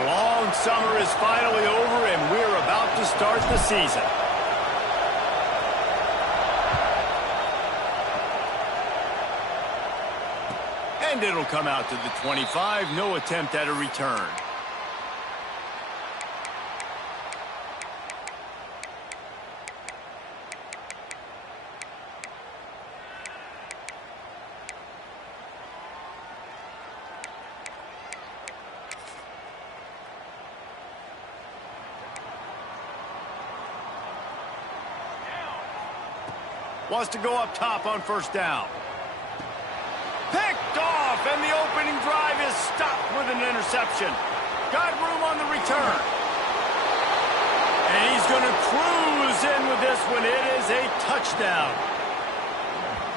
The long summer is finally over, and we're about to start the season. And it'll come out to the 25. No attempt at a return. Wants to go up top on first down. Picked off, and the opening drive is stopped with an interception. Got room on the return. And he's going to cruise in with this one. It is a touchdown.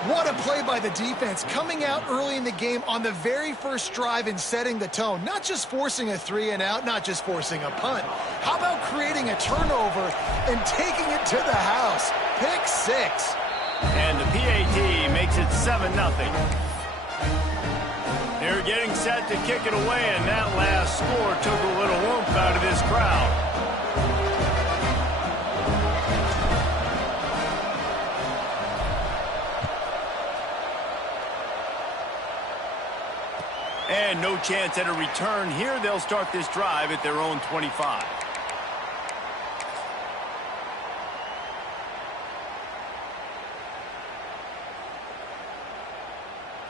What a play by the defense, coming out early in the game on the very first drive and setting the tone. Not just forcing a 3-and-out, not just forcing a punt. How about creating a turnover and taking it to the house? Pick 6. And the PAT makes it 7-0. They're getting set to kick it away, and that last score took a little oomph out of this crowd. And no chance at a return here. They'll start this drive at their own 25.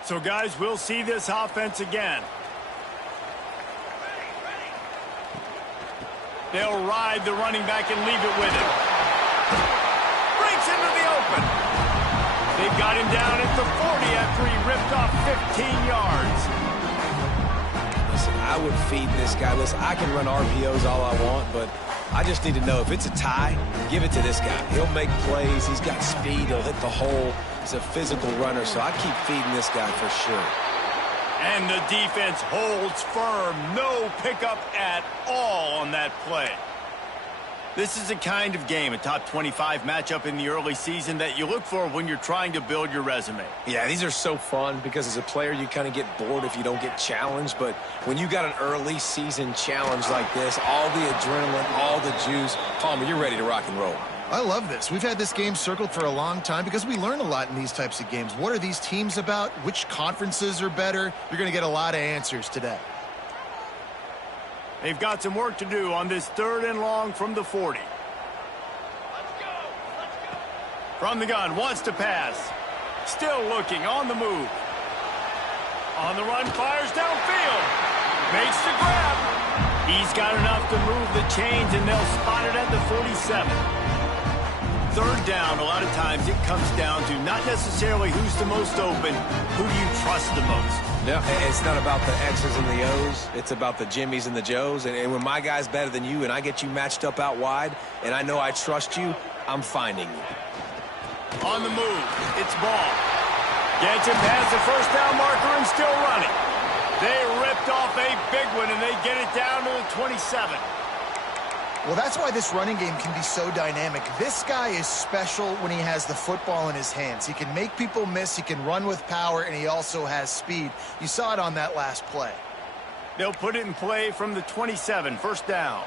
So, guys, we'll see this offense again. They'll ride the running back and leave it with him. Breaks into the open. They've got him down at the 40 after he ripped off 15 yards. Listen, I would feed this guy. Listen, I can run RPOs all I want, but I just need to know if it's a tie, give it to this guy. He'll make plays. He's got speed. He'll hit the hole. He's a physical runner, so I keep feeding this guy for sure. And the defense holds firm. No pickup at all on that play. This is the kind of game, a top 25 matchup in the early season, that you look for when you're trying to build your resume. Yeah, these are so fun because as a player, you kind of get bored if you don't get challenged. But when you got an early season challenge like this, all the adrenaline, all the juice, Palmer, you're ready to rock and roll. I love this. We've had this game circled for a long time because we learn a lot in these types of games. What are these teams about? Which conferences are better? You're going to get a lot of answers today. They've got some work to do on this 3rd and long from the 40. From the gun, wants to pass. Still looking, on the move. On the run, fires downfield. Makes the grab. He's got enough to move the chains, and they'll spot it at the 47. 3rd down, a lot of times it comes down to not necessarily who's the most open, who do you trust the most. No, it's not about the X's and the O's. It's about the Jimmys and the Joes. And when my guy's better than you and I get you matched up out wide and I know I trust you, I'm finding you. On the move, it's Ball. Gets him past the first down marker and still running. They ripped off a big one, and they get it down to the 27. Well, that's why this running game can be so dynamic. This guy is special when he has the football in his hands. He can make people miss, he can run with power, and he also has speed. You saw it on that last play. They'll put it in play from the 27, 1st down.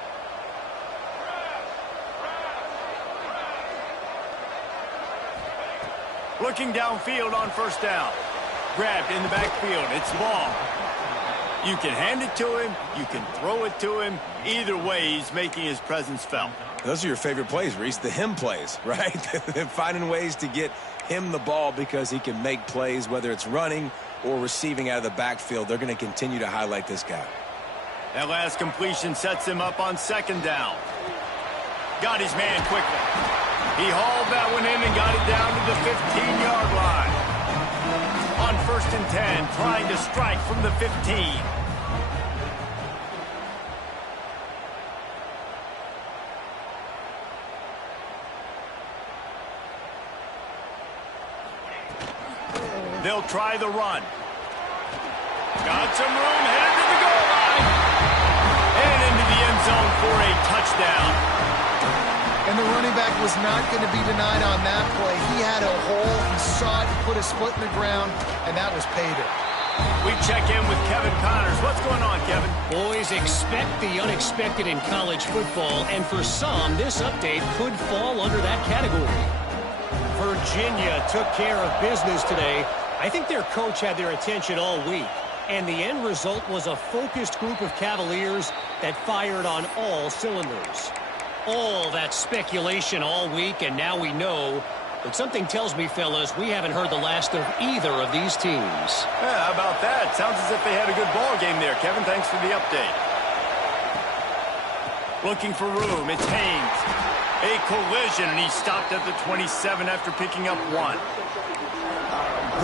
Looking downfield on 1st down. Grabbed in the backfield. It's Ball. You can hand it to him. You can throw it to him. Either way, he's making his presence felt. Those are your favorite plays, Reese, the him plays, right? They're finding ways to get him the ball because he can make plays, whether it's running or receiving out of the backfield. They're going to continue to highlight this guy. That last completion sets him up on 2nd down. Got his man quickly. He hauled that one in and got it down to the 15-yard line. On 1st and 10, trying to strike from the 15. They'll try the run. Got some room, headed to the goal line. And into the end zone for a touchdown. And the running back was not going to be denied on that play. He had a hole, he saw it, he put his foot in the ground, and that was pay dirt. We check in with Kevin Connors. What's going on, Kevin? Boys, expect the unexpected in college football, and for some, this update could fall under that category. Virginia took care of business today. I think their coach had their attention all week, and the end result was a focused group of Cavaliers that fired on all cylinders. All that speculation all week, and now we know. But something tells me, fellas, we haven't heard the last of either of these teams. Yeah, how about that? Sounds as if they had a good ball game there, Kevin. Thanks for the update. Looking for room. It's Haynes. A collision, and he stopped at the 27 after picking up 1.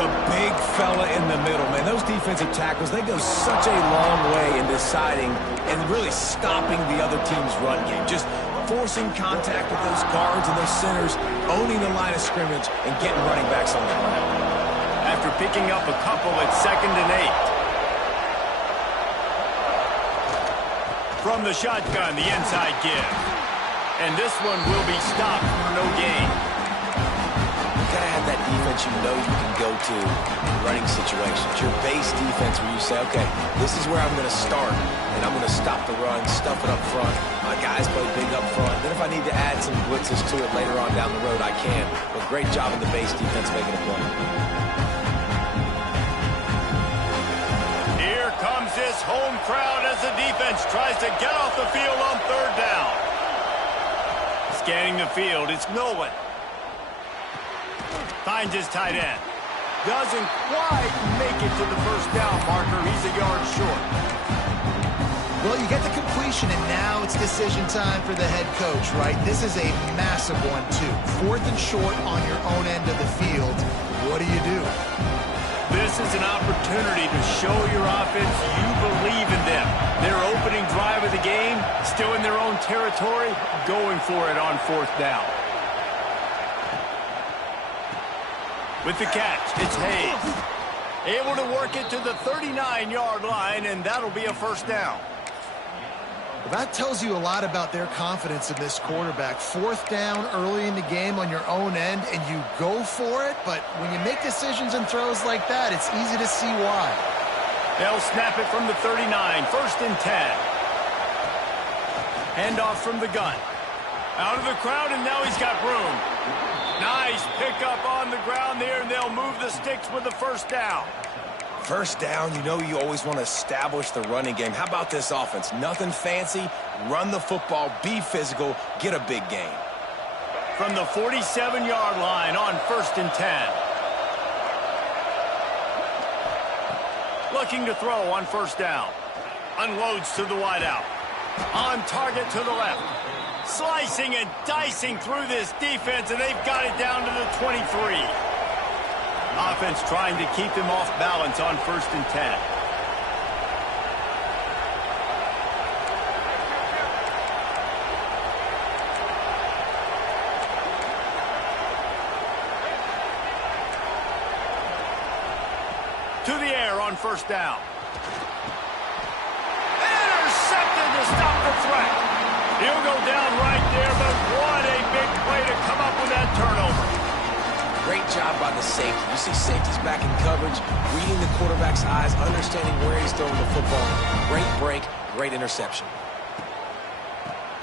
The big fella in the middle, man. Those defensive tackles, they go such a long way in deciding and really stopping the other team's run game. Just forcing contact with those guards and those centers, owning the line of scrimmage, and getting running backs on the ground. After picking up a couple at 2nd and 8. From the shotgun, the inside give. And this one will be stopped for no gain. You gotta have that defense you know you can go to in running situations. Your base defense where you say, okay, this is where I'm going to start, and I'm going to stop the run, stuff it up front. My guys play big up front. Then if I need to add some blitzes to it later on down the road, I can. But great job in the base defense making a play. Here comes this home crowd as the defense tries to get off the field on 3rd down. Scanning the field, it's Nolan. Finds his tight end. Doesn't quite make it to the 1st down marker. He's a yard short. Well, you get the completion, and now it's decision time for the head coach, right? This is a massive one, too. 4th and short on your own end of the field. What do you do? This is an opportunity to show your offense you believe in them. Their opening drive of the game, still in their own territory, going for it on 4th down. With the catch, it's Hayes. Able to work it to the 39-yard line, and that'll be a 1st down. Well, that tells you a lot about their confidence in this quarterback. 4th down early in the game on your own end, and you go for it, but when you make decisions and throws like that, it's easy to see why. They'll snap it from the 39, 1st and 10. Handoff from the gun. Out of the crowd, and now he's got room. Nice pickup on the ground there, and they'll move the sticks with the 1st down. 1st down, you know you always want to establish the running game. How about this offense? Nothing fancy. Run the football, be physical, get a big gain. From the 47-yard line on 1st and 10. Looking to throw on 1st down. Unloads to the wideout. On target to the left. Slicing and dicing through this defense, and they've got it down to the 23. Offense trying to keep him off balance on 1st and 10. To the air on 1st down. Intercepted to stop the threat. He'll go down right there, but what a big play to come up with that turnover. Great job by the safety. You see safeties back in coverage, reading the quarterback's eyes, understanding where he's throwing the football. Great break, great interception.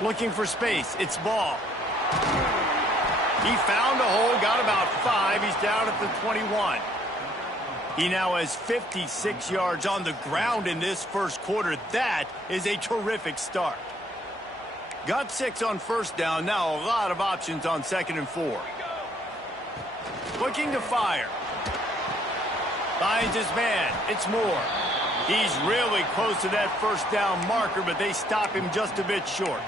Looking for space. It's Ball. He found a hole, got about 5. He's down at the 21. He now has 56 yards on the ground in this 1st quarter. That is a terrific start. Got 6 on 1st down. Now a lot of options on 2nd and 4. Looking to fire. Finds his man. It's Moore. He's really close to that 1st down marker, but they stop him just a bit short.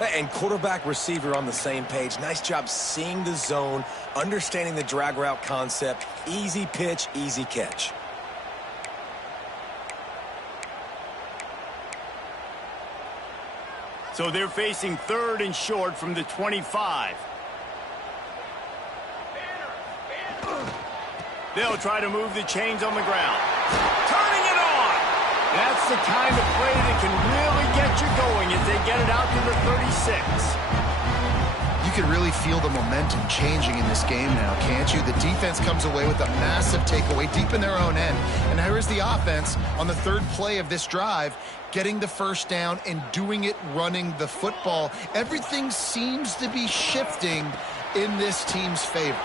And quarterback receiver on the same page. Nice job seeing the zone, understanding the drag route concept. Easy pitch, easy catch. So they're facing 3rd and short from the 25. They'll try to move the chains on the ground. Turning it on! That's the kind of play that can really get you going as they get it out to the 36. You can really feel the momentum changing in this game now, can't you? The defense comes away with a massive takeaway deep in their own end. And here is the offense on the third play of this drive, getting the first down and doing it running the football. Everything seems to be shifting in this team's favor.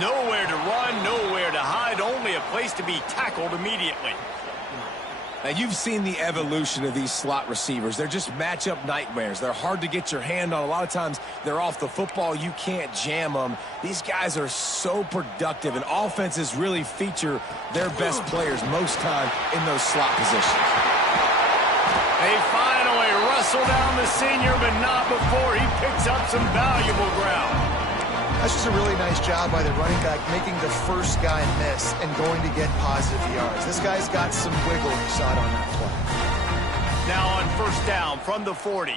Nowhere to run, nowhere to hide, only a place to be tackled immediately. Now, you've seen the evolution of these slot receivers. They're just matchup nightmares. They're hard to get your hand on. A lot of times, they're off the football. You can't jam them. These guys are so productive, and offenses really feature their best players most time in those slot positions. They finally wrestle down the senior, but not before he picks up some valuable ground. That's just a really nice job by the running back, making the first guy miss and going to get positive yards. This guy's got some wiggle inside on that play. Now on first down from the 40.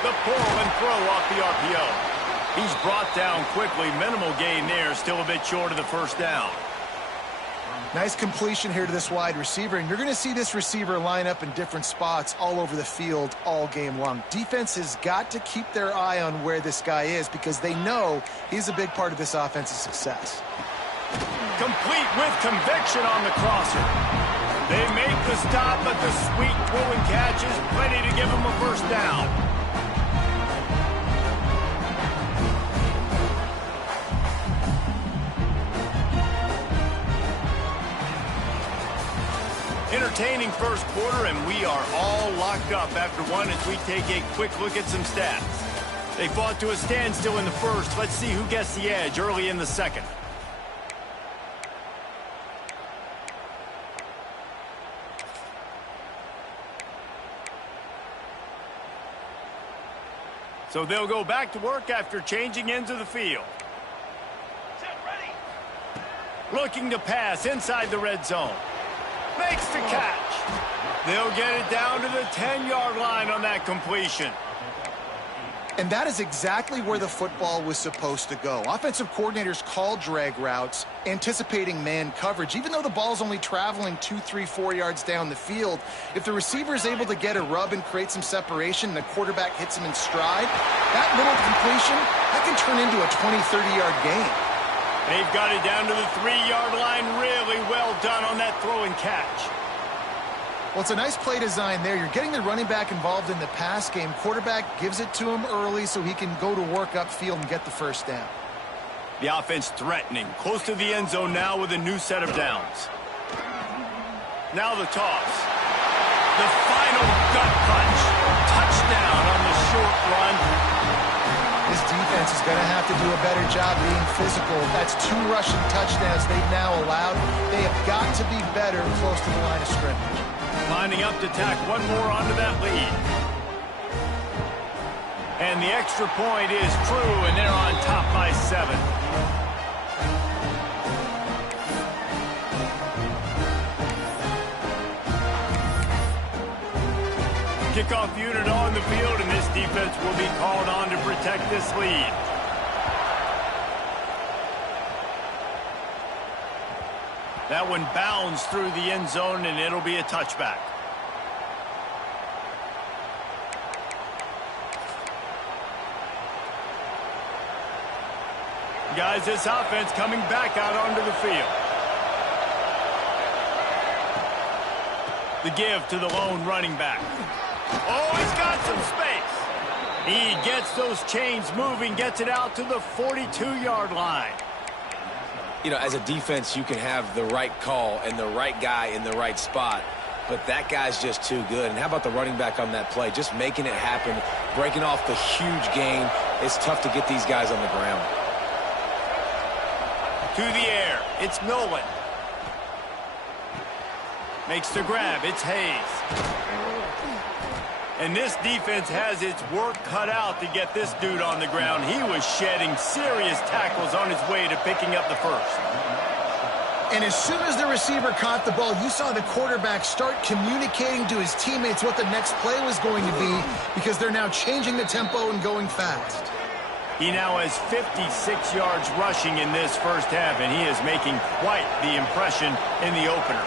The pull and throw off the RPO. He's brought down quickly. Minimal gain there, still a bit short of the first down. Nice completion here to this wide receiver, and you're going to see this receiver line up in different spots all over the field all game long. Defense has got to keep their eye on where this guy is because they know he's a big part of this offense's success. Complete with conviction on the crosser. They make the stop, but the sweet throw and catch is plenty to give them a first down. Entertaining first quarter, and we are all locked up after one as we take a quick look at some stats. They fought to a standstill in the first. Let's see who gets the edge early in the second. So they'll go back to work after changing into the field. Looking to pass inside the red zone. Makes the catch. They'll get it down to the 10-yard line on that completion. And that is exactly where the football was supposed to go. Offensive coordinators call drag routes, anticipating man coverage. Even though the ball's only traveling 2, 3, 4 yards down the field, if the receiver is able to get a rub and create some separation and the quarterback hits him in stride, that little completion, that can turn into a 20, 30-yard gain. They've got it down to the 3-yard line. Really well done on that throw and catch. Well, it's a nice play design there. You're getting the running back involved in the pass game. Quarterback gives it to him early so he can go to work upfield and get the first down. The offense threatening. Close to the end zone now with a new set of downs. Now the toss. The final gut punch. Touchdown on the short run. This defense is going to have to do a better job being physical. That's 2 rushing touchdowns they've now allowed. They have got to be better close to the line of scrimmage. Lining up to tack one more onto that lead. And the extra point is true, and they're on top by 7. Kickoff unit on the field, and this defense will be called on to protect this lead. That one bounds through the end zone, and it'll be a touchback. Guys, this offense coming back out onto the field. The give to the lone running back. Oh, he's got some space. He gets those chains moving, gets it out to the 42-yard line. You know, as a defense, you can have the right call and the right guy in the right spot, but that guy's just too good. And how about the running back on that play? Just making it happen, breaking off the huge gain. It's tough to get these guys on the ground. To the air, it's Nolan. Makes the grab, it's Hayes. And this defense has its work cut out to get this dude on the ground. He was shedding serious tackles on his way to picking up the first. And as soon as the receiver caught the ball, you saw the quarterback start communicating to his teammates what the next play was going to be because they're now changing the tempo and going fast. He now has 56 yards rushing in this first half, and he is making quite the impression in the opener.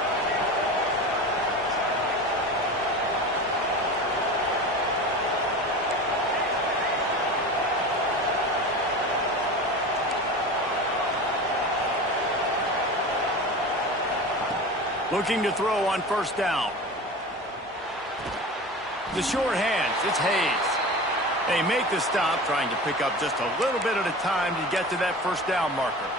Looking to throw on first down. The short hands, it's Hayes. They make the stop, trying to pick up just a little bit at a time to get to that first down marker.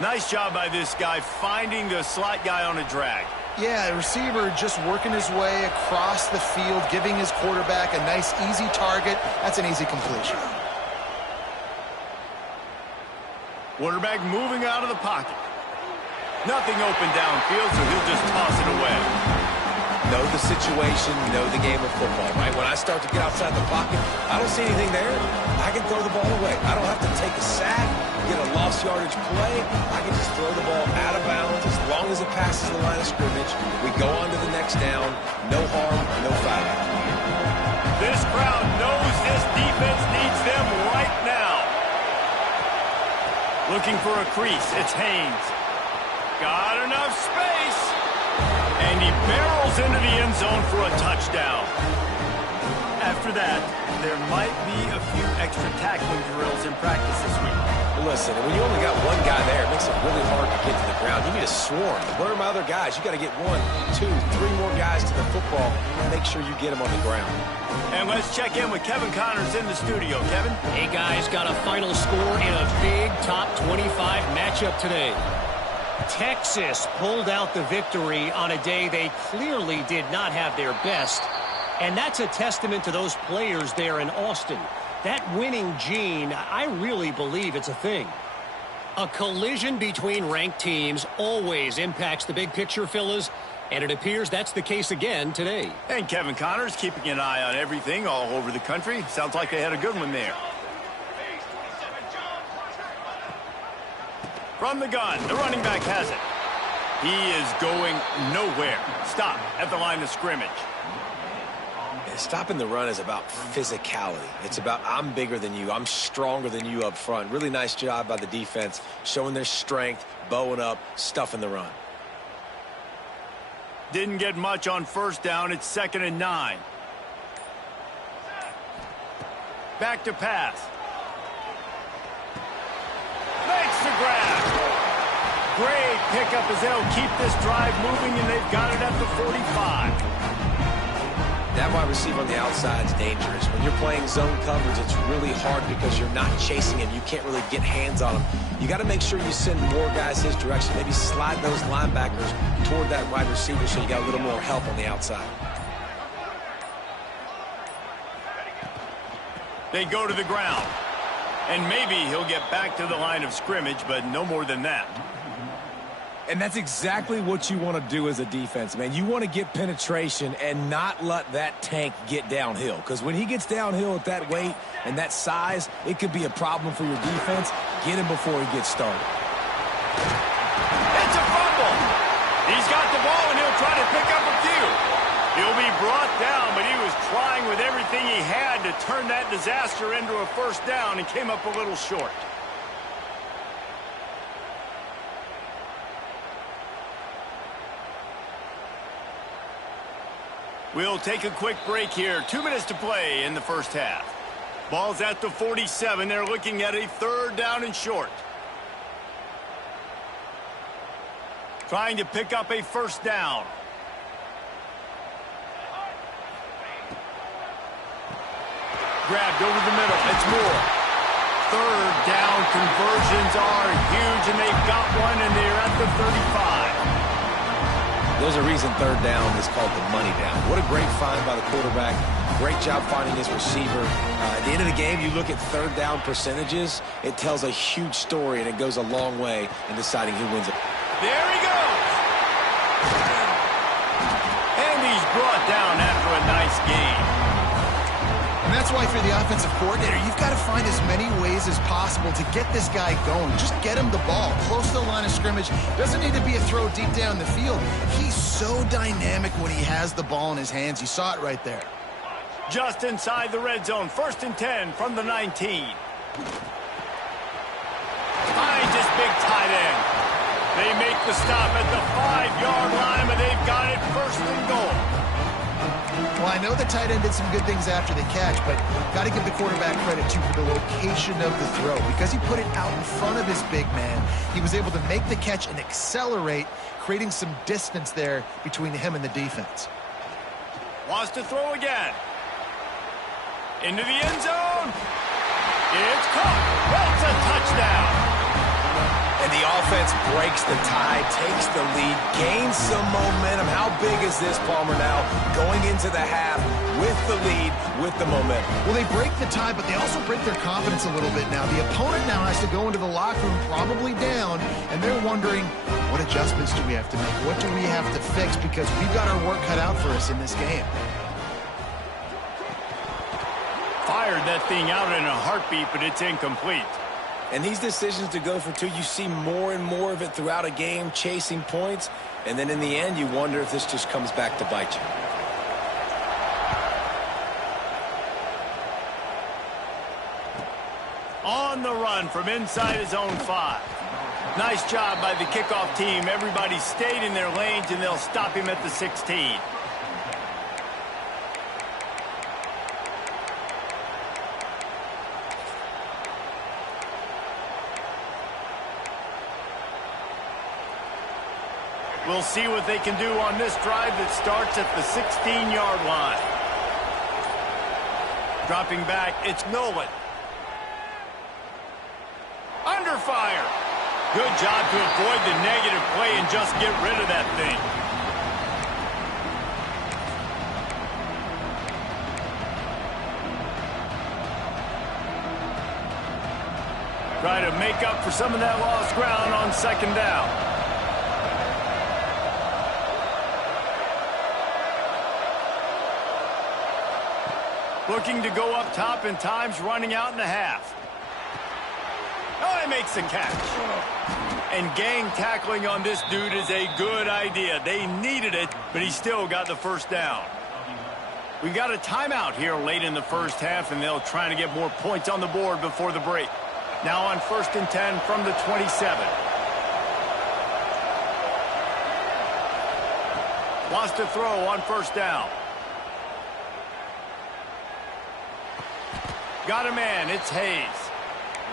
Nice job by this guy finding the slot guy on a drag. Yeah, the receiver just working his way across the field, giving his quarterback a nice, easy target. That's an easy completion. Quarterback moving out of the pocket. Nothing open downfield, so he'll just toss it away. Know the situation, know the game of football, right? When I start to get outside the pocket, I don't see anything there. I can throw the ball away. I don't have to take a sack, get a lost yardage play. I can just throw the ball out of bounds as long as it passes the line of scrimmage. We go on to the next down. No harm, no foul. This crowd knows this defense needs them right now. Looking for a crease, it's Haynes. Got enough space. And he barrels into the end zone for a touchdown. After that, there might be a few extra tackling drills in practice this week. Listen, when you only got one guy there, it makes it really hard to get to the ground. You need a swarm. Where are my other guys? You got to get 1, 2, 3 more guys to the football and make sure you get them on the ground. And let's check in with Kevin Connors in the studio. Kevin? Hey, guys, got a final score in a big top 25 matchup today. Texas pulled out the victory on a day they clearly did not have their best. And that's a testament to those players there in Austin. That winning gene, I really believe it's a thing. A collision between ranked teams always impacts the big picture, fellas, and it appears that's the case again today. And Kevin Connors keeping an eye on everything all over the country. Sounds like they had a good one there. From the gun, the running back has it. He is going nowhere. Stop at the line of scrimmage. Stopping the run is about physicality. It's about I'm bigger than you. I'm stronger than you up front. Really nice job by the defense, showing their strength, bowing up, stuffing the run. Didn't get much on first down. It's 2nd and 9. Back to pass. Makes the grab. Great pickup as they'll keep this drive moving, and they've got it at the 45. That wide receiver on the outside is dangerous. When you're playing zone coverage, it's really hard because you're not chasing him. You can't really get hands on him. You got to make sure you send more guys his direction. Maybe slide those linebackers toward that wide receiver so you got a little more help on the outside. They go to the ground. And maybe he'll get back to the line of scrimmage, but no more than that. And that's exactly what you want to do as a defense, man. You want to get penetration and not let that tank get downhill. Because when he gets downhill at that weight and that size, it could be a problem for your defense. Get him before he gets started. It's a fumble. He's got the ball, and he'll try to pick up a few. He'll be brought down, but he was trying with everything he had to turn that disaster into a first down and came up a little short. We'll take a quick break here. 2 minutes to play in the first half. Ball's at the 47. They're looking at a 3rd down and short. Trying to pick up a first down. Grabbed over the middle. It's Moore. 3rd down conversions are huge, and they've got one, and they're at the 35. There's a reason 3rd down is called the money down. What a great find by the quarterback. Great job finding his receiver. At the end of the game, you look at 3rd down percentages. It tells a huge story, and it goes a long way in deciding who wins it. There he goes. And he's brought down after a nice gain. And that's why, for the offensive coordinator, you've got to find as many ways as possible to get this guy going. Just get him the ball close to the line of scrimmage. Doesn't need to be a throw deep down the field. He's so dynamic when he has the ball in his hands. You saw it right there. Just inside the red zone. 1st and 10 from the 19. Finds his big tight end. They make the stop at the 5-yard line, but they've got it 1st and goal. Well, I know the tight end did some good things after the catch, but got to give the quarterback credit, too, for the location of the throw. Because he put it out in front of his big man, he was able to make the catch and accelerate, creating some distance there between him and the defense. Wants to throw again. Into the end zone. It's caught. That's a touchdown. And the offense breaks the tie, takes the lead, gains some momentum. How big is this, Palmer, now going into the half with the lead, with the momentum? Well, they break the tie, but they also break their confidence a little bit now. The opponent now has to go into the locker room probably down, and they're wondering, what adjustments do we have to make? What do we have to fix? Because we've got our work cut out for us in this game. Fired that thing out in a heartbeat, but it's incomplete. And these decisions to go for two, you see more and more of it throughout a game, chasing points. And then in the end, you wonder if this just comes back to bite you. On the run from inside his own 5. Nice job by the kickoff team. Everybody stayed in their lanes, and they'll stop him at the 16. We'll see what they can do on this drive that starts at the 16-yard line. Dropping back, it's Nolan. Under fire. Good job to avoid the negative play and just get rid of that thing. Try to make up for some of that lost ground on second down. Looking to go up top, and time's running out in the half. Oh, he makes the catch. And gang tackling on this dude is a good idea. They needed it, but he still got the first down. We got a timeout here late in the first half, and they'll try to get more points on the board before the break. Now on 1st and 10 from the 27. Wants to throw on 1st down. Got a man, it's Hayes.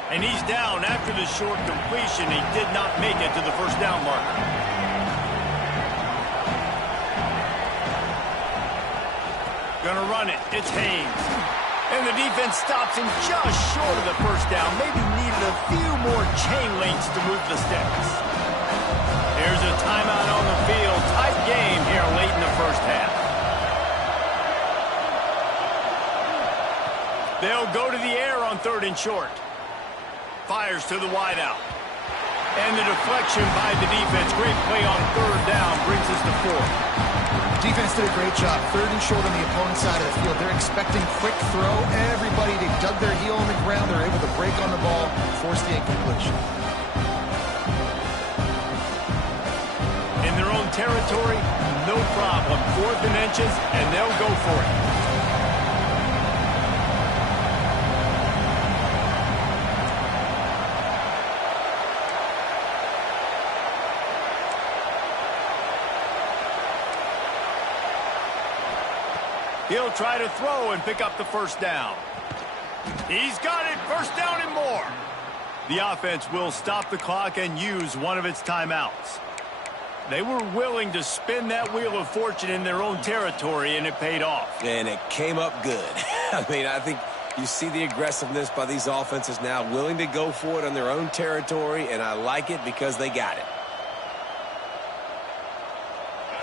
And he's down after the short completion. He did not make it to the 1st down marker. Gonna run it, it's Hayes. And the defense stops him just short of the 1st down. Maybe needed a few more chain links to move the sticks. Here's a timeout on the field. Tight game here late in the first half. They'll go to the air on 3rd and short. Fires to the wideout. And the deflection by the defense. Great play on 3rd down brings us to 4th. Defense did a great job. 3rd and short on the opponent's side of the field. They're expecting quick throw. Everybody, they dug their heel on the ground. They're able to break on the ball, force the incompletion. In their own territory, no problem. 4th and inches, and they'll go for it. He'll try to throw and pick up the 1st down. He's got it. 1st down and more. The offense will stop the clock and use one of its timeouts. They were willing to spin that wheel of fortune in their own territory, and it paid off. And it came up good. I mean, I think you see the aggressiveness by these offenses now, willing to go for it on their own territory, and I like it because they got it.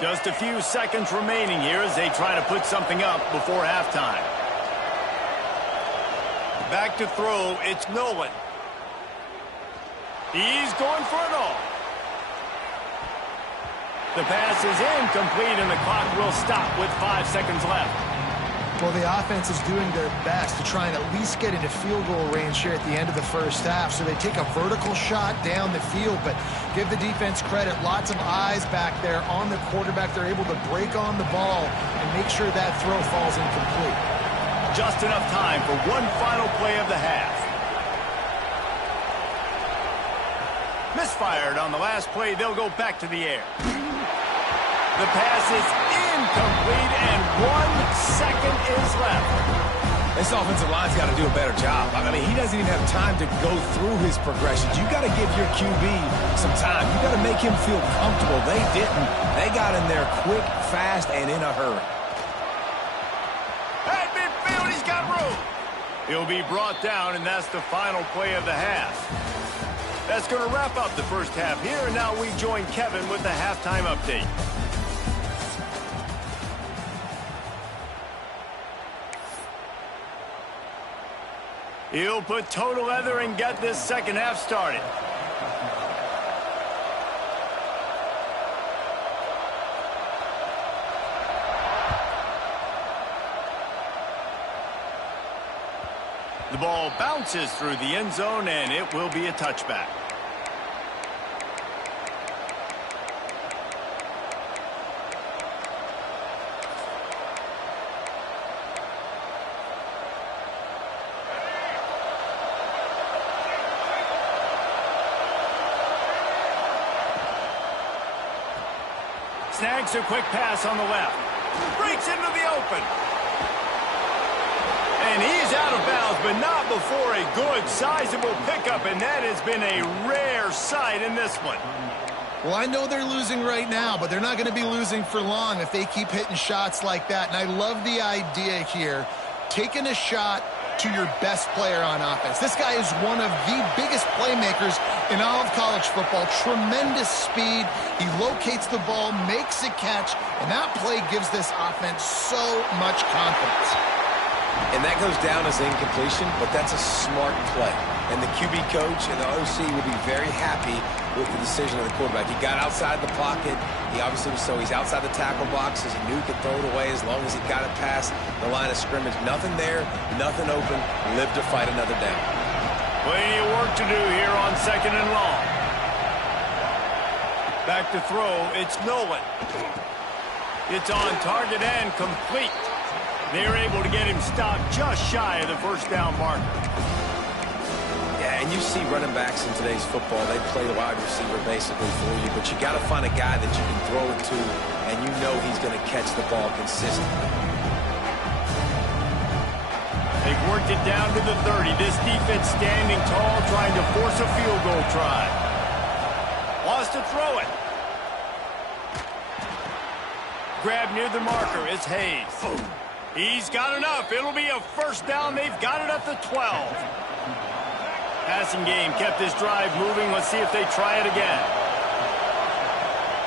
Just a few seconds remaining here as they try to put something up before halftime. Back to throw, it's Nolan. He's going for it all. The pass is incomplete, and the clock will stop with 5 seconds left. Well, the offense is doing their best to try and at least get into field goal range here at the end of the first half. So they take a vertical shot down the field, but give the defense credit. Lots of eyes back there on the quarterback. They're able to break on the ball and make sure that throw falls incomplete. Just enough time for one final play of the half. Misfired on the last play. They'll go back to the air. The pass is incomplete, and 1 second is left. This offensive line's got to do a better job. I mean, he doesn't even have time to go through his progressions. You got to give your QB some time. You got to make him feel comfortable. They didn't. They got in there quick, fast, and in a hurry. At midfield, he's got room. He'll be brought down, and that's the final play of the half. That's going to wrap up the first half here, and now we join Kevin with the halftime update. He'll put total leather and get this second half started. The ball bounces through the end zone, and it will be a touchback. Snags a quick pass on the left. Breaks into the open. And he's out of bounds, but not before a good, sizable pickup, and that has been a rare sight in this one. Well, I know they're losing right now, but they're not going to be losing for long if they keep hitting shots like that. And I love the idea here, taking a shot to your best player on offense. This guy is one of the biggest playmakers in all of college football. Tremendous speed. He locates the ball, makes a catch, and that play gives this offense so much confidence. And that goes down as incompletion, but that's a smart play. And the QB coach and the OC will be very happy with the decision of the quarterback. He got outside the pocket. He obviously was he's outside the tackle boxes. He knew he could throw it away as long as he got it past the line of scrimmage. Nothing there, nothing open. Live to fight another down. Plenty of work to do here on 2nd and long. Back to throw, it's Nolan. It's on target and complete. They're able to get him stopped just shy of the first down marker. Yeah, and you see running backs in today's football, they play the wide receiver basically for you, but you got to find a guy that you can throw it to, and you know he's going to catch the ball consistently. They've worked it down to the 30. This defense standing tall, trying to force a field goal try. Wants to throw it. Grab near the marker. It's Hayes. He's got enough. It'll be a first down. They've got it at the 12. Passing game kept this drive moving. Let's see if they try it again.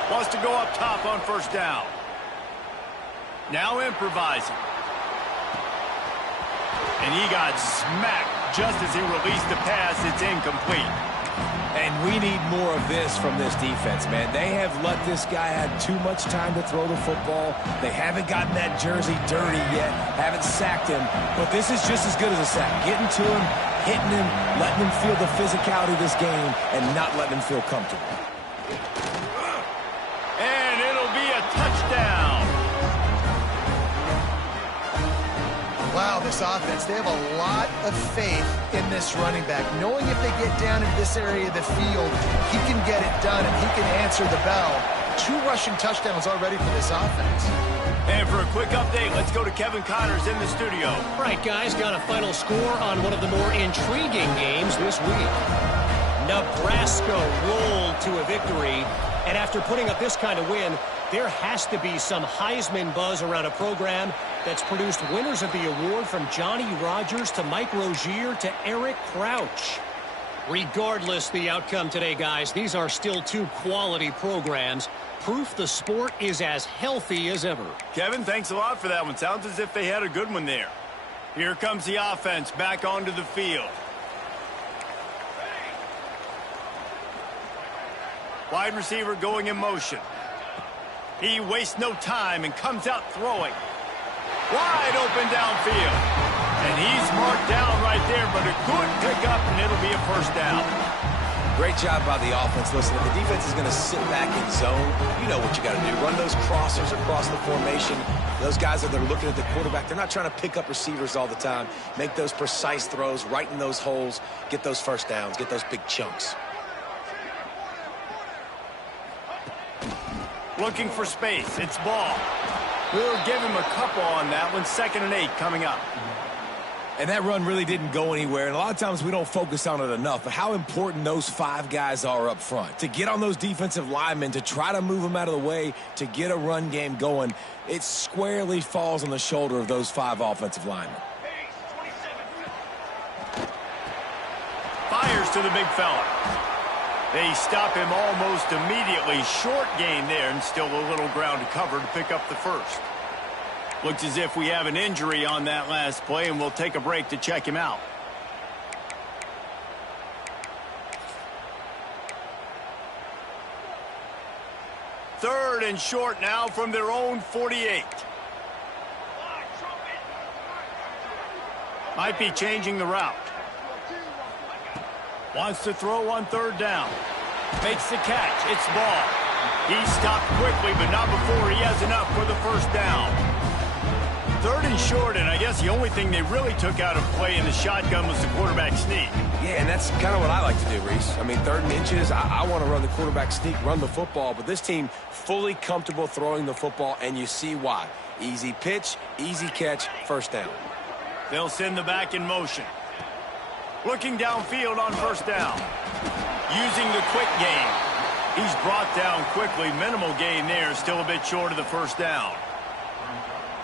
Wants to go up top on first down. Now improvising. And he got smacked just as he released the pass. It's incomplete. And we need more of this from this defense, man. They have let this guy have too much time to throw the football. They haven't gotten that jersey dirty yet, haven't sacked him. But this is just as good as a sack. Getting to him, hitting him, letting him feel the physicality of this game, and not letting him feel comfortable. And it'll be a touchdown. Wow, this offense, they have a lot of faith in this running back, knowing if they get down into this area of the field, he can get it done and he can answer the bell. 2 rushing touchdowns already for this offense. And for a quick update, let's go to Kevin Connors in the studio. All right, guys, got a final score on one of the more intriguing games this week. Nebraska rolled to a victory, and after putting up this kind of win, there has to be some Heisman buzz around a program that's produced winners of the award from Johnny Rodgers to Mike Rozier to Eric Crouch. Regardless the outcome today, guys, these are still 2 quality programs. Proof the sport is as healthy as ever. Kevin, thanks a lot for that one. Sounds as if they had a good one there. Here comes the offense back onto the field. Wide receiver going in motion. He wastes no time and comes out throwing. Wide open downfield. And he's marked down right there, but a good pickup, and it'll be a first down. Great job by the offense. Listen, if the defense is going to sit back in zone, you know what you got to do. Run those crossers across the formation. Those guys that are looking at the quarterback, they're not trying to pick up receivers all the time. Make those precise throws, right in those holes, get those first downs, get those big chunks. Looking for space. It's ball. We'll give him a couple on that one. 2nd and 8 coming up. And that run really didn't go anywhere. And a lot of times we don't focus on it enough. But how important those 5 guys are up front. To get on those defensive linemen, to try to move them out of the way, to get a run game going, it squarely falls on the shoulder of those 5 offensive linemen. Fires to the big fella. They stop him almost immediately. Short gain there, and still a little ground to cover to pick up the first. Looks as if we have an injury on that last play, and we'll take a break to check him out. Third and short now from their own 48. Might be changing the route. Wants to throw on 3rd down. Makes the catch. It's ball. He stopped quickly, but not before he has enough for the first down. 3rd and short, and I guess the only thing they really took out of play in the shotgun was the quarterback sneak. Yeah, and that's kind of what I like to do, Reese. I mean, 3rd and inches, I want to run the quarterback sneak, run the football, but this team fully comfortable throwing the football, and you see why. Easy pitch, easy catch, first down. They'll send the back in motion. Looking downfield on 1st down. Using the quick game. He's brought down quickly. Minimal gain there. Still a bit short of the first down.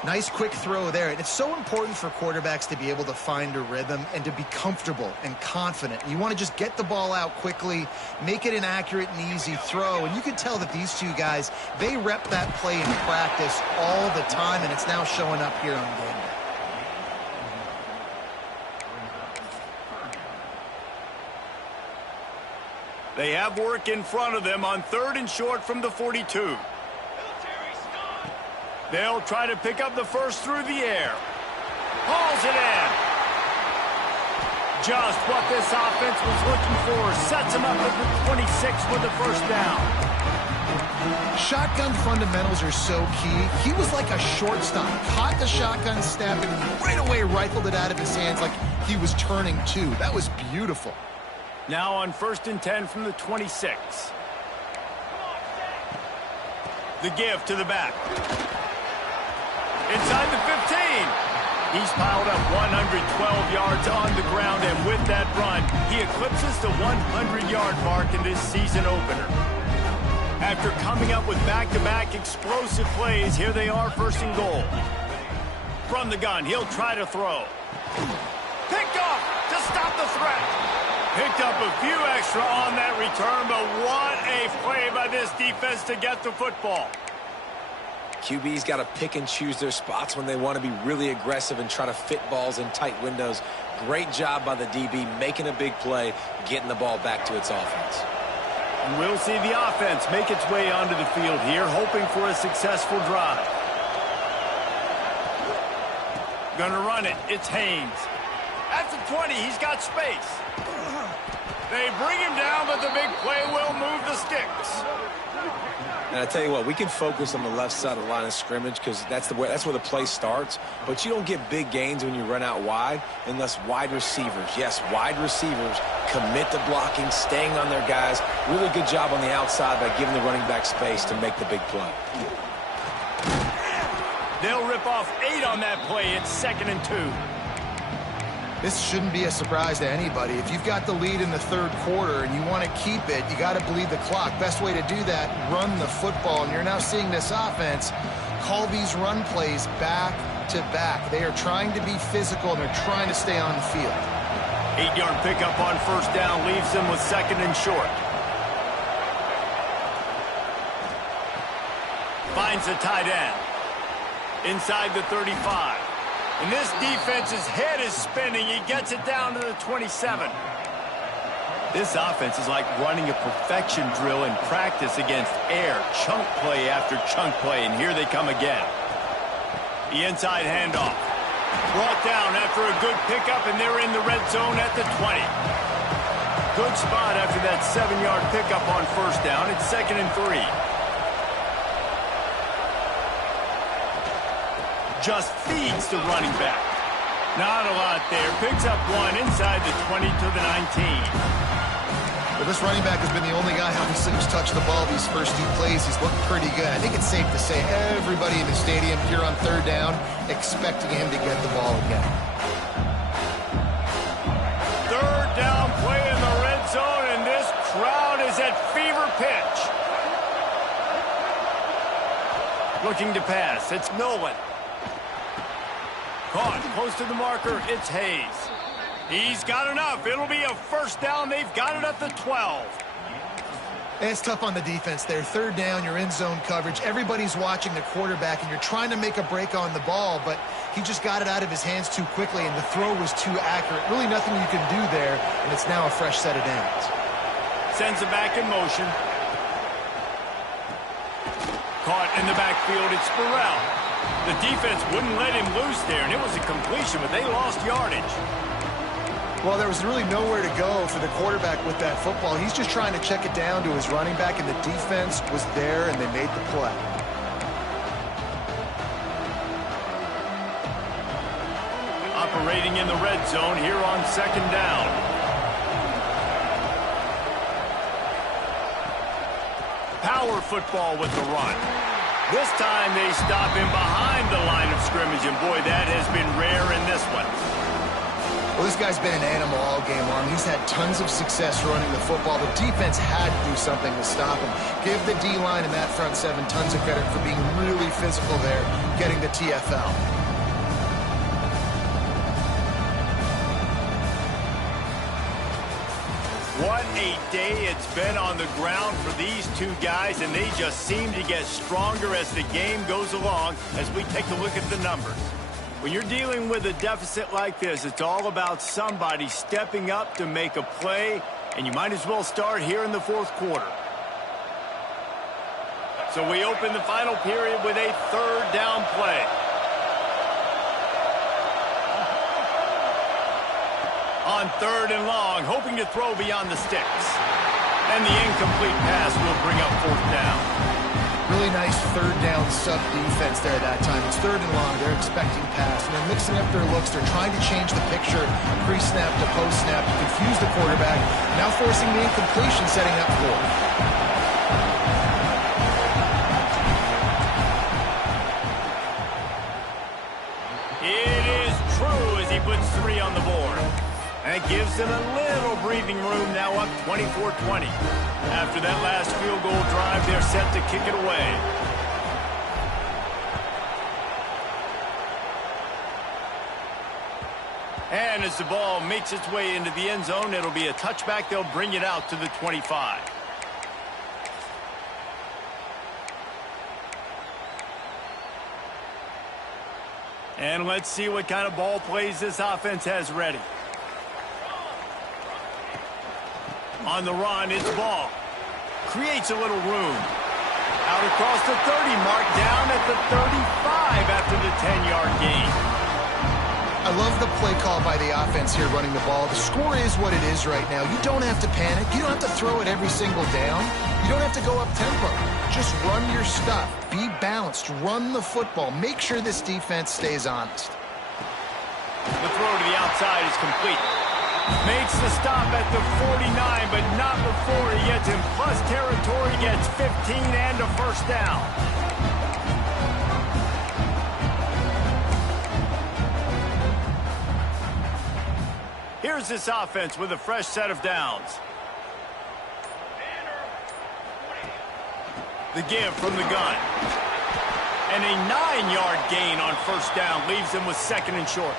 Nice quick throw there. And it's so important for quarterbacks to be able to find a rhythm and to be comfortable and confident. You want to just get the ball out quickly, make it an accurate and easy throw. And you can tell that these 2 guys, they rep that play in practice all the time, and it's now showing up here on game day. They have work in front of them on 3rd and short from the 42. They'll try to pick up the first through the air. Hauls it in. Just what this offense was looking for. Sets them up at the 26 with the first down. Shotgun fundamentals are so key. He was like a shortstop. Caught the shotgun snap and right away rifled it out of his hands like he was turning 2. That was beautiful. Now on 1st and 10 from the 26. The give to the back. Inside the 15. He's piled up 112 yards on the ground, and with that run, he eclipses the 100-yard mark in this season opener. After coming up with back-to-back explosive plays, here they are, 1st and goal. From the gun, he'll try to throw. Picked off to stop the threat. Picked up a few extra on that return, but what a play by this defense to get the football. QB's got to pick and choose their spots when they want to be really aggressive and try to fit balls in tight windows. Great job by the DB making a big play, getting the ball back to its offense. And we'll see the offense make its way onto the field here, hoping for a successful drive. Gonna run it. It's Haynes. At the 20, he's got space. They bring him down, but the big play will move the sticks. And I tell you what, we can focus on the left side of the line of scrimmage because that's where the play starts. But you don't get big gains when you run out wide unless wide receivers, yes, wide receivers, commit to blocking, staying on their guys. Really good job on the outside by giving the running back space to make the big play. They'll rip off 8 on that play. It's 2nd and 2. This shouldn't be a surprise to anybody. If you've got the lead in the 3rd quarter and you want to keep it, you got to bleed the clock. Best way to do that, run the football. And you're now seeing this offense call these run plays back to back. They are trying to be physical, and they're trying to stay on the field. 8-yard pickup on 1st down leaves them with 2nd and short. Finds the tight end. Inside the 35. And this defense's head is spinning. He gets it down to the 27. This offense is like running a perfection drill in practice against air. Chunk play after chunk play, and here they come again. The inside handoff. Brought down after a good pickup, and they're in the red zone at the 20. Good spot after that 7-yard pickup on 1st down. It's 2nd and 3. Just feeds the running back. Not a lot there. Picks up 1 inside the 20 to the 19. Well, this running back has been the only guy, obviously, who's touched the ball these first 2 plays. He's looked pretty good. I think it's safe to say everybody in the stadium here on 3rd down expecting him to get the ball again. 3rd down play in the red zone, and this crowd is at fever pitch. Looking to pass. It's Nolan. Caught close to the marker. It's Hayes. He's got enough. It'll be a 1st down. They've got it at the 12. And it's tough on the defense there. 3rd down, you're in zone coverage. Everybody's watching the quarterback, and you're trying to make a break on the ball, but he just got it out of his hands too quickly, and the throw was too accurate. Really nothing you can do there, and it's now a fresh set of downs. Sends it back in motion. Caught in the backfield. It's Burrell. The defense wouldn't let him loose there, and it was a completion, but they lost yardage. Well, there was really nowhere to go for the quarterback with that football. He's just trying to check it down to his running back, and the defense was there, and they made the play. Operating in the red zone here on 2nd down. Power football with the run. This time they stop him behind the line of scrimmage, and boy, that has been rare in this one. Well, this guy's been an animal all game long. He's had tons of success running the football. The defense had to do something to stop him. Give the D-line and that front 7 tons of credit for being really physical there, getting the TFL. What a day it's been on the ground for these 2 guys, and they just seem to get stronger as the game goes along as we take a look at the numbers. When you're dealing with a deficit like this, it's all about somebody stepping up to make a play, and you might as well start here in the 4th quarter. So we open the final period with a 3rd down play. On 3rd and long, hoping to throw beyond the sticks. And the incomplete pass will bring up 4th down. Really nice 3rd down sub defense there at that time. It's 3rd and long. They're expecting pass, and they're mixing up their looks. They're trying to change the picture pre-snap to post-snap to confuse the quarterback. Now forcing the incompletion, setting up 4th. It is true as he puts 3 on the board. That gives them a little breathing room, now up 24-20. After that last field goal drive, they're set to kick it away. And as the ball makes its way into the end zone, it'll be a touchback. They'll bring it out to the 25. And let's see what kind of ball plays this offense has ready. On the run, it's Ball. Creates a little room. Out across the 30 mark, down at the 35 after the 10-yard gain. I love the play call by the offense here running the ball. The score is what it is right now. You don't have to panic. You don't have to throw it every single down. You don't have to go up tempo. Just run your stuff. Be balanced. Run the football. Make sure this defense stays honest. The throw to the outside is complete. Makes the stop at the 49, but not before he gets in plus territory, gets 15 and a 1st down. Here's this offense with a fresh set of downs. The give from the gun. And a 9-yard gain on 1st down leaves them with 2nd and short.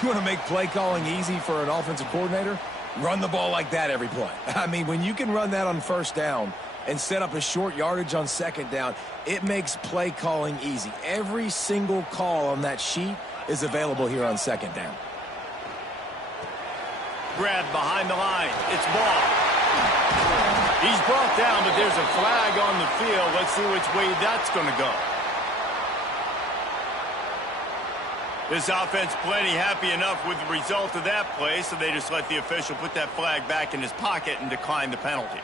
You want to make play calling easy for an offensive coordinator? Run the ball like that every play. I mean, when you can run that on 1st down and set up a short yardage on 2nd down, it makes play calling easy. Every single call on that sheet is available here on 2nd down. Grabbed behind the line. It's Ball. He's brought down, but there's a flag on the field. Let's see which way that's going to go. This offense plenty happy enough with the result of that play, so they just let the official put that flag back in his pocket and decline the penalty.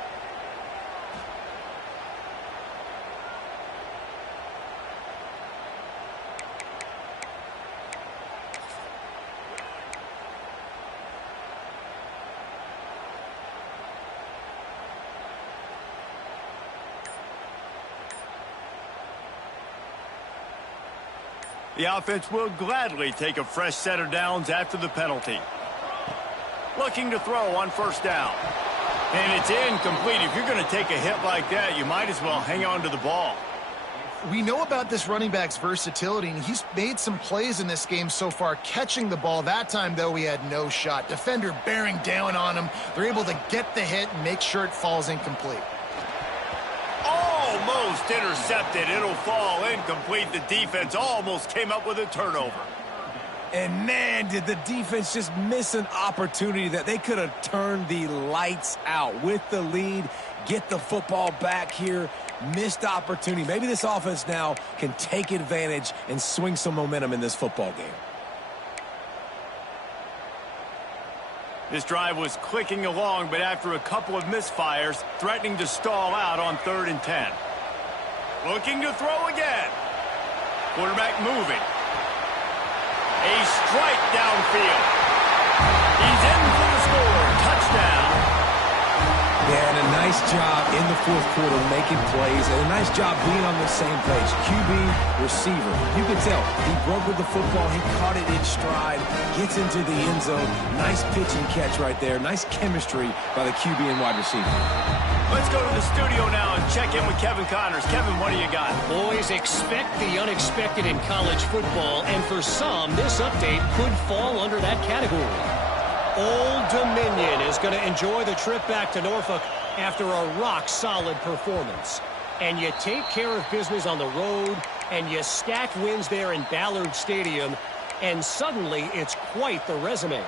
The offense will gladly take a fresh set of downs after the penalty. Looking to throw on first down. And it's incomplete. If you're going to take a hit like that, you might as well hang on to the ball. We know about this running back's versatility, and he's made some plays in this game so far catching the ball. That time, though, he had no shot. Defender bearing down on him. They're able to get the hit and make sure it falls incomplete. Almost intercepted. It'll fall incomplete. The defense almost came up with a turnover. And, man, did the defense just miss an opportunity that they could have turned the lights out with the lead, get the football back here. Missed opportunity. Maybe this offense now can take advantage and swing some momentum in this football game. This drive was clicking along, but after a couple of misfires, threatening to stall out on 3rd and 10. Looking to throw again. Quarterback moving. A strike downfield. He's in for the score. Touchdown. Yeah, and a nice job in the fourth quarter making plays, and a nice job being on the same page. QB, receiver. You can tell he broke with the football. He caught it in stride, gets into the end zone. Nice pitch and catch right there. Nice chemistry by the QB and wide receiver. Let's go to the studio now and check in with Kevin Connors. Kevin, what do you got? Boys, expect the unexpected in college football, and for some, this update could fall under that category. Old Dominion is going to enjoy the trip back to Norfolk after a rock-solid performance. And you take care of business on the road, and you stack wins there in Ballard Stadium, and suddenly it's quite the resume.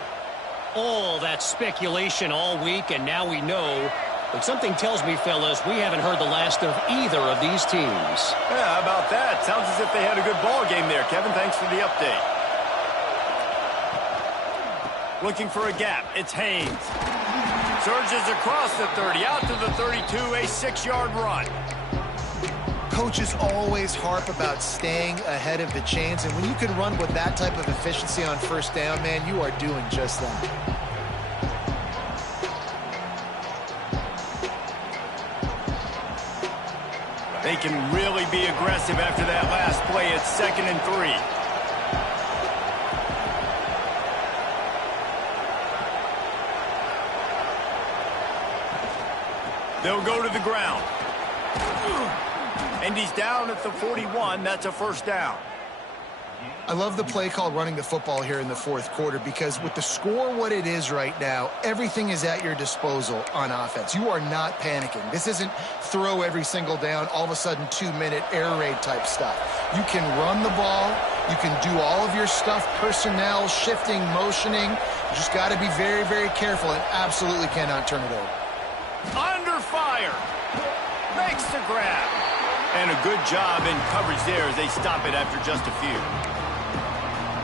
All that speculation all week, and now we know. But something tells me, fellas, we haven't heard the last of either of these teams. Yeah, how about that? Sounds as if they had a good ball game there. Kevin, thanks for the update. Looking for a gap. It's Haynes. Surges across the 30, out to the 32, a 6-yard run. Coaches always harp about staying ahead of the chains, and when you can run with that type of efficiency on first down, man, you are doing just that. They can really be aggressive after that last play. It's 2nd and 3. They'll go to the ground. And he's down at the 41. That's a first down. I love the play call running the football here in the fourth quarter because with the score what it is right now, everything is at your disposal on offense. You are not panicking. This isn't throw every single down, all of a sudden 2-minute air raid type stuff. You can run the ball. You can do all of your stuff, personnel, shifting, motioning. You just got to be very, very careful and absolutely cannot turn it over. Under fire. Makes the grab. And a good job in coverage there as they stop it after just a few.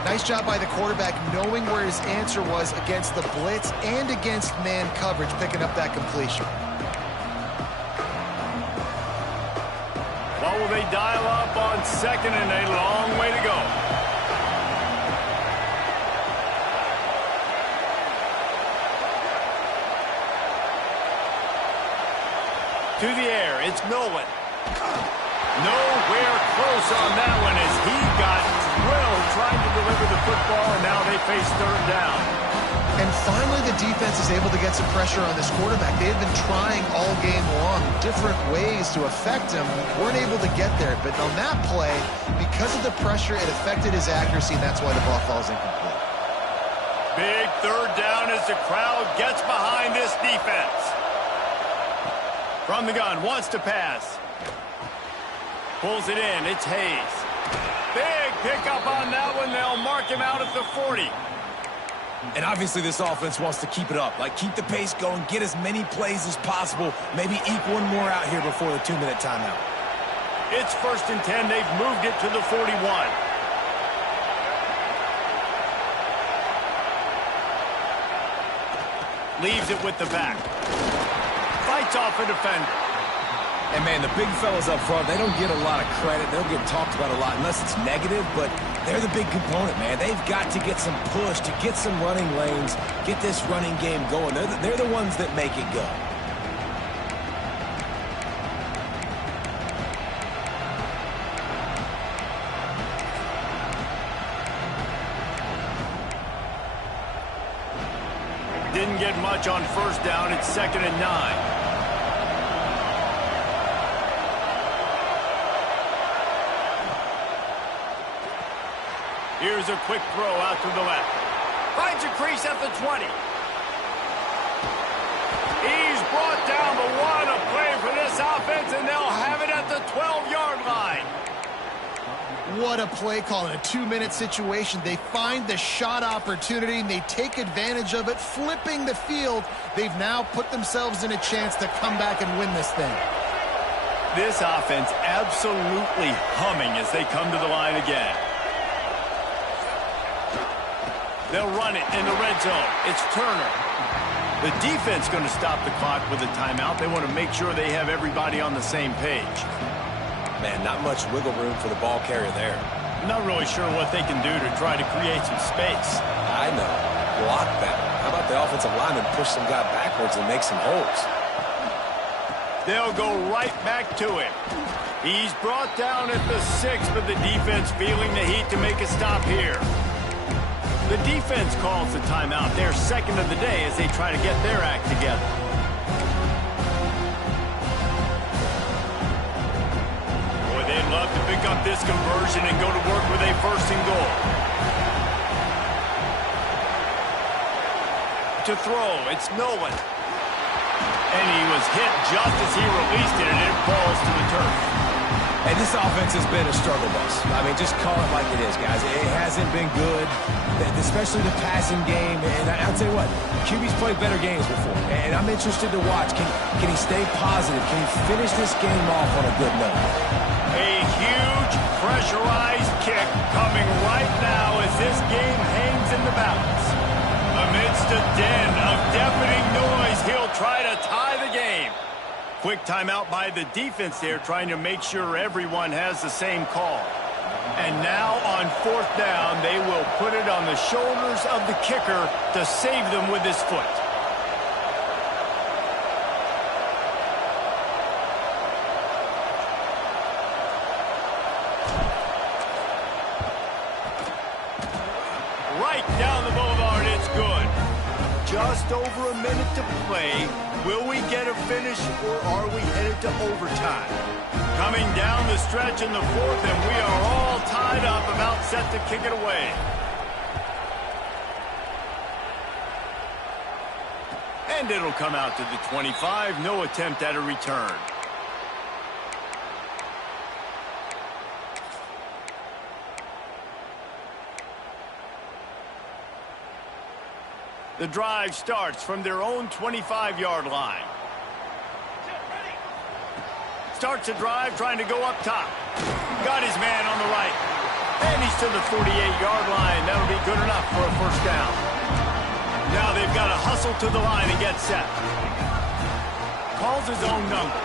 Nice job by the quarterback knowing where his answer was against the blitz and against man coverage, picking up that completion. What will they dial up on 2nd and a long way to go? To the air, it's Nolan. Nowhere close on that one as he got drilled trying to deliver the football, and now they face 3rd down. And finally the defense is able to get some pressure on this quarterback. They had been trying all game long different ways to affect him, weren't able to get there. But on that play, because of the pressure, it affected his accuracy, and that's why the ball falls incomplete. Big 3rd down as the crowd gets behind this defense. From the gun, wants to pass. Pulls it in, it's Hayes. Big pickup on that one. They'll mark him out at the 40. And obviously this offense wants to keep it up. Like, keep the pace going, get as many plays as possible, maybe eke one more out here before the 2-minute timeout. It's 1st and 10. They've moved it to the 41. Leaves it with the back. Fights off a defender. And, man, the big fellas up front, they don't get a lot of credit. They don't get talked about a lot unless it's negative, but they're the big component, man. They've got to get some push, to get some running lanes, get this running game going. They're the ones that make it go. didn't get much on first down. It's 2nd and 9. Here's a quick throw out to the left. Finds a crease at the 20. He's brought down, but what a play for this offense, and they'll have it at the 12-yard line. What a play call in a 2-minute situation. They find the shot opportunity, and they take advantage of it, flipping the field. They've now put themselves in a chance to come back and win this thing. This offense absolutely humming as they come to the line again. They'll run it in the red zone. It's Turner. The defense going to stop the clock with a timeout. They want to make sure they have everybody on the same page. Man, not much wiggle room for the ball carrier there. Not really sure what they can do to try to create some space. I know. Block that. How about the offensive lineman push some guy backwards and make some holes? They'll go right back to him. He's brought down at the 6, but the defense feeling the heat to make a stop here. The defense calls the timeout. They're second of the day as they try to get their act together. Boy, they'd love to pick up this conversion and go to work with a 1st and goal. To throw, it's Nolan. And he was hit just as he released it, and it falls to the turf. And this offense has been a struggle bus. I mean, just call it like it is, guys. It hasn't been good, especially the passing game. And I'll tell you what, QB's played better games before. And I'm interested to watch. Can he stay positive? Can he finish this game off on a good note? A huge pressurized kick coming right now as this game hangs in the balance. Amidst a din of deafening noise, he'll try to tie the game. Quick timeout by the defense there, trying to make sure everyone has the same call. And now on 4th down, they will put it on the shoulders of the kicker to save them with his foot. Right down the boulevard, it's good. Just over a minute to play. Will we get a finish, or are we headed to overtime? Coming down the stretch in the 4th, and we are all tied up, about set to kick it away. And it'll come out to the 25. No attempt at a return. The drive starts from their own 25-yard line. Starts a drive trying to go up top. Got his man on the right. And he's to the 48-yard line. That'll be good enough for a 1st down. Now they've got to hustle to the line and get set. Calls his own number.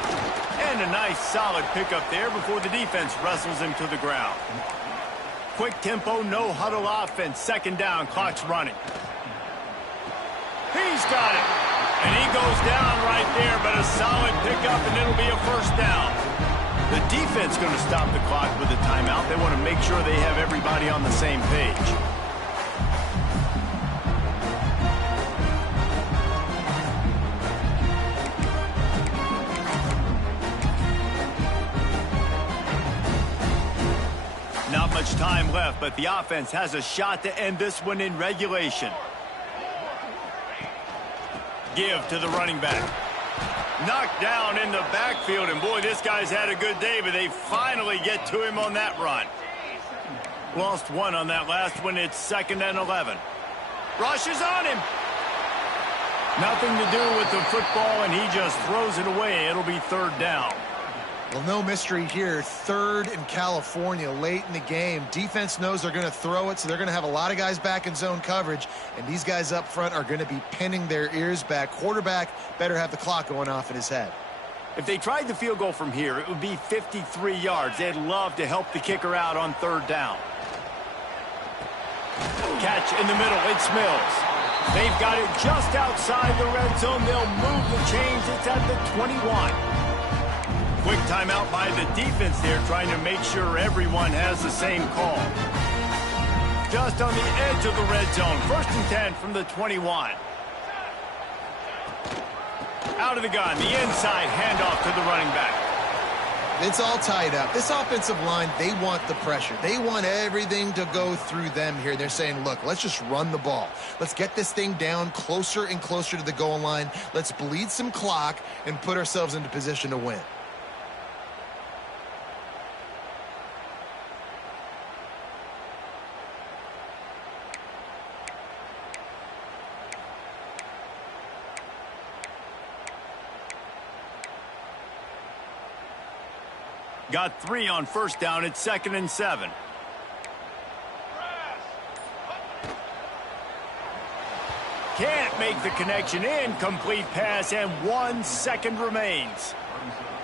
And a nice solid pickup there before the defense wrestles him to the ground. Quick tempo, no huddle offense. 2nd down, clock's running. He's got it. And he goes down right there, but a solid pickup, and it'll be a 1st down. The defense going to stop the clock with a timeout. They want to make sure they have everybody on the same page. Not much time left, but the offense has a shot to end this one in regulation. Give to the running back. Knocked down in the backfield, and boy, this guy's had a good day, but they finally get to him on that run. Lost one on that last one. It's 2nd and 11. Rushes on him. Nothing to do with the football, and he just throws it away. It'll be 3rd down. Well, no mystery here. 3rd in California late in the game. Defense knows they're going to throw it, so they're going to have a lot of guys back in zone coverage, and these guys up front are going to be pinning their ears back. Quarterback better have the clock going off in his head. If they tried the field goal from here, it would be 53 yards. They'd love to help the kicker out on 3rd down. Catch in the middle. It's Mills. They've got it just outside the red zone. They'll move the chains. It's at the 21. Quick timeout by the defense there, trying to make sure everyone has the same call. Just on the edge of the red zone. 1st and 10 from the 21. Out of the gun, the inside handoff to the running back. It's all tied up. This offensive line, they want the pressure. They want everything to go through them here. They're saying, look, let's just run the ball. Let's get this thing down closer and closer to the goal line. Let's bleed some clock and put ourselves into position to win. Got 3 on first down at 2nd and 7. Can't make the connection. Incomplete pass, and 1 second remains.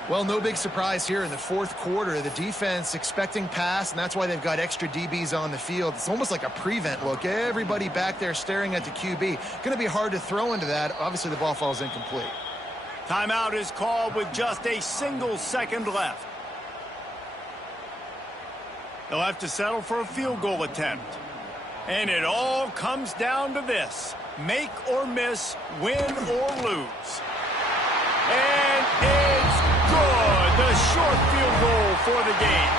Well, no big surprise here in the fourth quarter. The defense expecting pass, and that's why they've got extra DBs on the field. It's almost like a prevent look. Everybody back there staring at the QB. Going to be hard to throw into that. Obviously, the ball falls incomplete. Timeout is called with just a single second left. They'll have to settle for a field goal attempt. And it all comes down to this. Make or miss, win or lose. And it's good. The short field goal for the game.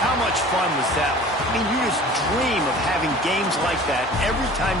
How much fun was that? I mean, you just dream of having games like that every time you